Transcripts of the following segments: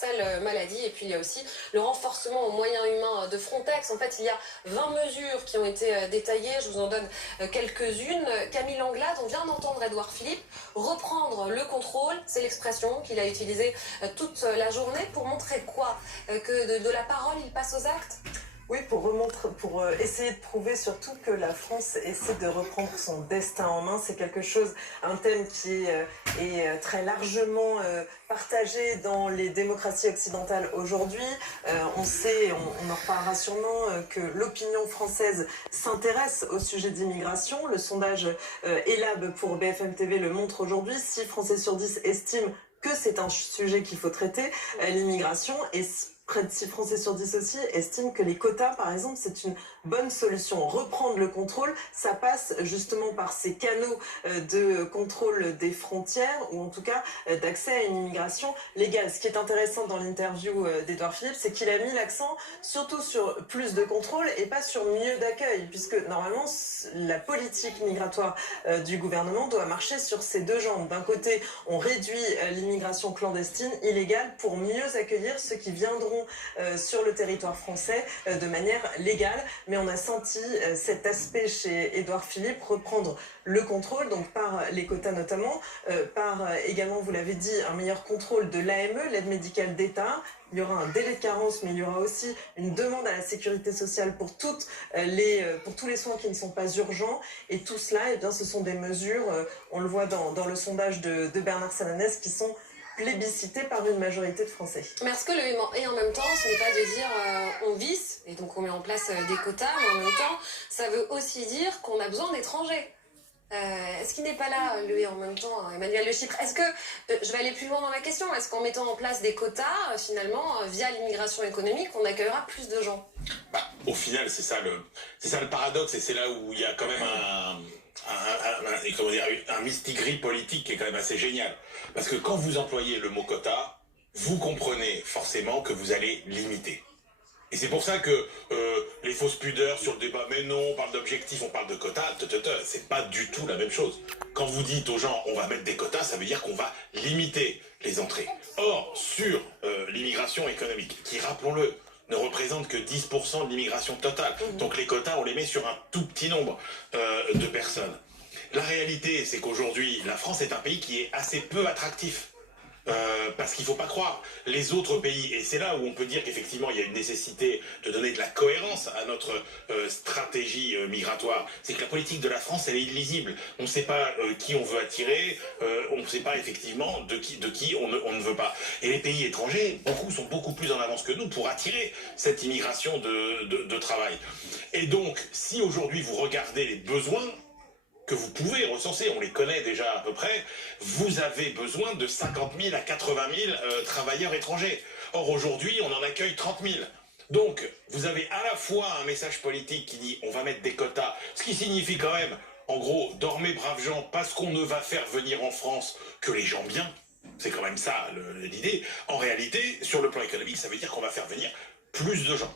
universelle maladie. Et puis il y a aussi le renforcement aux moyens humains de Frontex. En fait, il y a 20 mesures qui ont été détaillées. Je vous en donne quelques-unes. Camille Langlade, on vient d'entendre Édouard Philippe reprendre le contrôle. C'est l'expression qu'il a utilisée toute la journée pour montrer quoi? Que de la parole, il passe aux actes? Oui, pour essayer de prouver surtout que la France essaie de reprendre son destin en main. C'est quelque chose, un thème qui est très largement partagé dans les démocraties occidentales aujourd'hui. On sait, on en reparlera sûrement, que l'opinion française s'intéresse au sujet d'immigration. Le sondage ELAB pour BFM TV le montre aujourd'hui. 6 Français sur 10 estiment que c'est un sujet qu'il faut traiter, l'immigration, et près de 6 Français sur 10 aussi estiment que les quotas, par exemple, c'est une bonne solution. Reprendre le contrôle, ça passe justement par ces canaux de contrôle des frontières, ou en tout cas d'accès à une immigration légale. Ce qui est intéressant dans l'interview d'Édouard Philippe, c'est qu'il a mis l'accent surtout sur plus de contrôle et pas sur mieux d'accueil, puisque normalement, la politique migratoire du gouvernement doit marcher sur ces deux jambes. D'un côté, on réduit l'immigration clandestine, illégale, pour mieux accueillir ceux qui viendront sur le territoire français de manière légale, mais on a senti cet aspect chez Édouard Philippe reprendre le contrôle, donc par les quotas notamment, par également, vous l'avez dit, un meilleur contrôle de l'AME, l'aide médicale d'État. Il y aura un délai de carence, mais il y aura aussi une demande à la sécurité sociale pour tous les soins qui ne sont pas urgents. Et tout cela, eh bien, ce sont des mesures, on le voit dans le sondage de Bernard Sananès, qui sont plébiscité par une majorité de Français. Mais est-ce que le et en même temps, ce n'est pas de dire on vise, et donc on met en place des quotas, mais en même temps, ça veut aussi dire qu'on a besoin d'étrangers. Est-ce qu'il n'est pas là, le et en même temps, Emmanuel Le Chypre? Est-ce que, je vais aller plus loin dans ma question, est-ce qu'en mettant en place des quotas, finalement, via l'immigration économique, on accueillera plus de gens? Au final, c'est ça le paradoxe, et c'est là où il y a quand même un mistigris politique qui est quand même assez génial. Parce que quand vous employez le mot quota, vous comprenez forcément que vous allez limiter. Et c'est pour ça que les fausses pudeurs sur le débat, mais non, on parle d'objectifs, on parle de quotas, c'est pas du tout la même chose. Quand vous dites aux gens, on va mettre des quotas, ça veut dire qu'on va limiter les entrées. Or, sur l'immigration économique, qui, rappelons-le, ne représente que 10% de l'immigration totale. Donc les quotas, on les met sur un tout petit nombre de personnes. La réalité, c'est qu'aujourd'hui, la France est un pays qui est assez peu attractif. Parce qu'il ne faut pas croire, les autres pays, et c'est là où on peut dire qu'effectivement il y a une nécessité de donner de la cohérence à notre stratégie migratoire, c'est que la politique de la France, elle est illisible. On ne sait pas qui on veut attirer, on ne sait pas effectivement de qui on ne veut pas. Et les pays étrangers, sont beaucoup plus en avance que nous pour attirer cette immigration de travail. Et donc, si aujourd'hui vous regardez les besoins que vous pouvez recenser, on les connaît déjà à peu près, vous avez besoin de 50 000 à 80 000 travailleurs étrangers. Or aujourd'hui, on en accueille 30 000. Donc, vous avez à la fois un message politique qui dit on va mettre des quotas, ce qui signifie quand même, en gros, dormez braves gens, parce qu'on ne va faire venir en France que les gens bien. C'est quand même ça l'idée. En réalité, sur le plan économique, ça veut dire qu'on va faire venir plus de gens.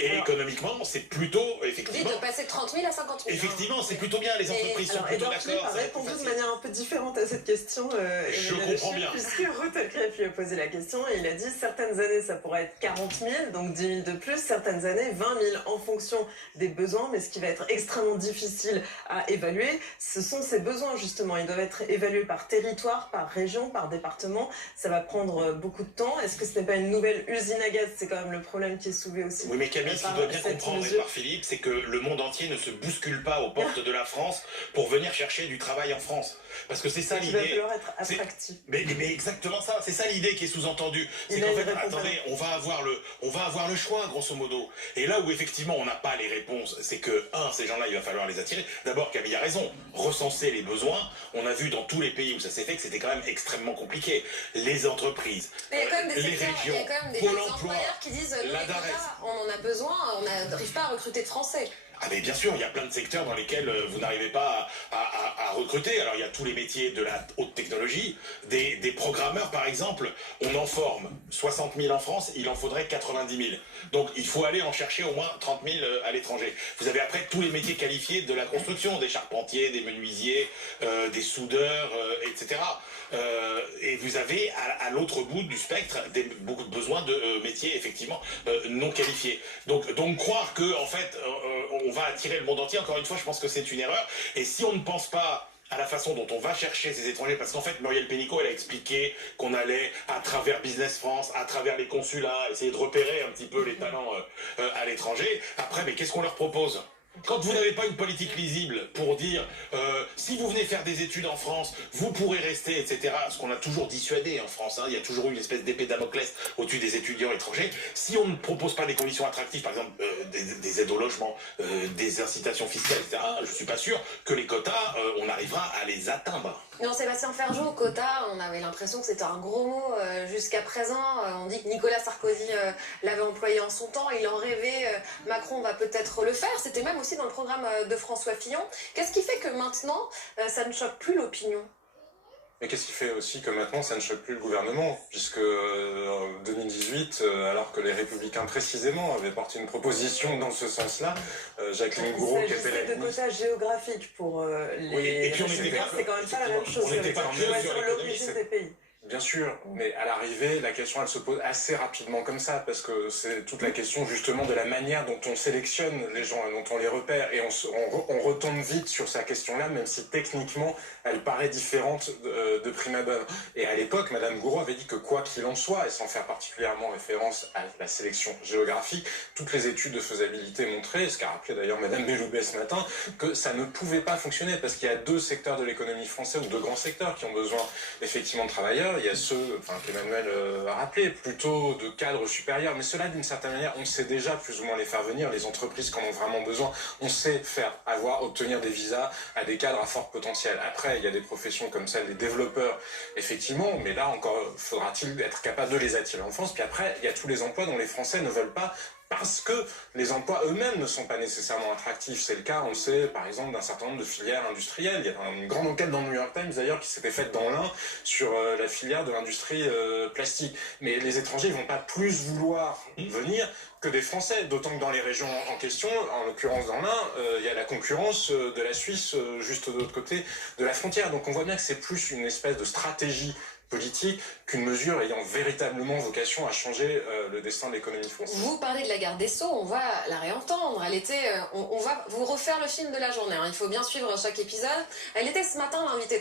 Et alors, économiquement, c'est plutôt, effectivement... de passer de 30 000 à 50 000. Effectivement, c'est plutôt bien, les entreprises sont plutôt d'accord. Edouard Philippe a répondu de manière un peu différente à cette question. Je comprends bien. Puisque Ruth Elkrieff lui a posé la question, et il a dit certaines années, ça pourrait être 40 000, donc 10 000 de plus, certaines années, 20 000 en fonction des besoins, mais ce qui va être extrêmement difficile à évaluer, ce sont ces besoins, justement. Ils doivent être évalués par territoire, par région, par département. Ça va prendre beaucoup de temps. Est-ce que ce n'est pas une nouvelle usine à gaz? C'est quand même le problème qui est soulevé aussi. Oui, mais Camille, ce qu'il doit bien comprendre, Édouard Philippe, c'est que le monde entier ne se bouscule pas aux portes de la France pour venir chercher du travail en France. Parce que c'est ça l'idée. Il va falloir être attractif. Mais exactement ça, c'est ça l'idée qui est sous-entendue. C'est qu'en fait, attendez, on va avoir le choix, grosso modo. Et là où effectivement on n'a pas les réponses, c'est que, ces gens-là, il va falloir les attirer. D'abord, Camille a raison, recenser les besoins. On a vu dans tous les pays où ça s'est fait que c'était quand même extrêmement compliqué. Les entreprises, les régions, il y a quand même des employeurs qui disent on en a besoin, on n'arrive pas à recruter de Français. Ah mais bien sûr, il y a plein de secteurs dans lesquels vous n'arrivez pas à recruter. Alors il y a tous les métiers de la haute technologie, des programmeurs par exemple. On en forme 60 000 en France, il en faudrait 90 000. Donc il faut aller en chercher au moins 30 000 à l'étranger. Vous avez après tous les métiers qualifiés de la construction, des charpentiers, des menuisiers, des soudeurs, etc. Et vous avez à l'autre bout du spectre beaucoup de besoins de métiers effectivement non qualifiés. Donc croire que en fait on va attirer le monde entier, encore une fois, je pense que c'est une erreur. Et si on ne pense pas à la façon dont on va chercher ces étrangers, parce qu'en fait, Muriel Pénicaud, elle a expliqué qu'on allait, à travers Business France, à travers les consulats, essayer de repérer un petit peu les talents à l'étranger. Après, mais qu'est-ce qu'on leur propose ? Quand vous n'avez pas une politique lisible pour dire si vous venez faire des études en France, vous pourrez rester, etc. Ce qu'on a toujours dissuadé en France, hein, il y a toujours eu une espèce d'épée de Damoclès au-dessus des étudiants étrangers. Si on ne propose pas des conditions attractives, par exemple des aides au logement, des incitations fiscales, etc., je ne suis pas sûr que les quotas, on arrivera à les atteindre. Non, Sébastien Ferjot, quota, on avait l'impression que c'était un gros mot jusqu'à présent. On dit que Nicolas Sarkozy l'avait employé en son temps, il en rêvait, Macron va peut-être le faire. C'était même aussi dans le programme de François Fillon. Qu'est-ce qui fait que maintenant, ça ne choque plus l'opinion ? Mais qu'est-ce qui fait aussi que maintenant ça ne choque plus le gouvernement, puisque en 2018, alors que les Républicains précisément avaient porté une proposition dans ce sens-là, Jacqueline Gourault, qui était la de quotas géographiques pour les... Oui, et puis on c'est était pas, quand même pas la même chose. on n'était pas que sur l'origine des pays. Bien sûr, mais à l'arrivée, la question elle se pose assez rapidement comme ça, parce que c'est toute la question justement de la manière dont on sélectionne les gens et dont on les repère, et on retombe vite sur cette question-là, même si techniquement elle paraît différente de prime abord. Et à l'époque, Madame Gourault avait dit que quoi qu'il en soit, et sans faire particulièrement référence à la sélection géographique, toutes les études de faisabilité montraient, ce qu'a rappelé d'ailleurs Madame Belloubet ce matin, que ça ne pouvait pas fonctionner, parce qu'il y a deux secteurs de l'économie française, ou deux grands secteurs qui ont besoin effectivement de travailleurs. Il y a ceux, qu'Emmanuel a rappelé, plutôt de cadres supérieurs, mais cela d'une certaine manière, on sait déjà plus ou moins les faire venir, les entreprises qui en ont vraiment besoin, on sait obtenir des visas à des cadres à fort potentiel. Après, il y a des professions comme celle des développeurs, effectivement, mais là encore, faudra-t-il être capable de les attirer en France. Puis après, il y a tous les emplois dont les Français ne veulent pas, parce que les emplois eux-mêmes ne sont pas nécessairement attractifs. C'est le cas, on le sait, par exemple, d'un certain nombre de filières industrielles. Il y a une grande enquête dans le New York Times, d'ailleurs, qui s'était faite dans l'Ain sur la filière de l'industrie plastique. Mais les étrangers ne vont pas plus vouloir venir que des Français, d'autant que dans les régions en question, en l'occurrence dans l'Ain, il y a la concurrence de la Suisse juste de l'autre côté de la frontière. Donc on voit bien que c'est plus une espèce de stratégie politique qu'une mesure ayant véritablement vocation à changer le destin de l'économie française. Vous parlez de la garde des Sceaux, on va la réentendre. Elle était, on va vous refaire le film de la journée, hein. Il faut bien suivre chaque épisode. Elle était ce matin l'invitée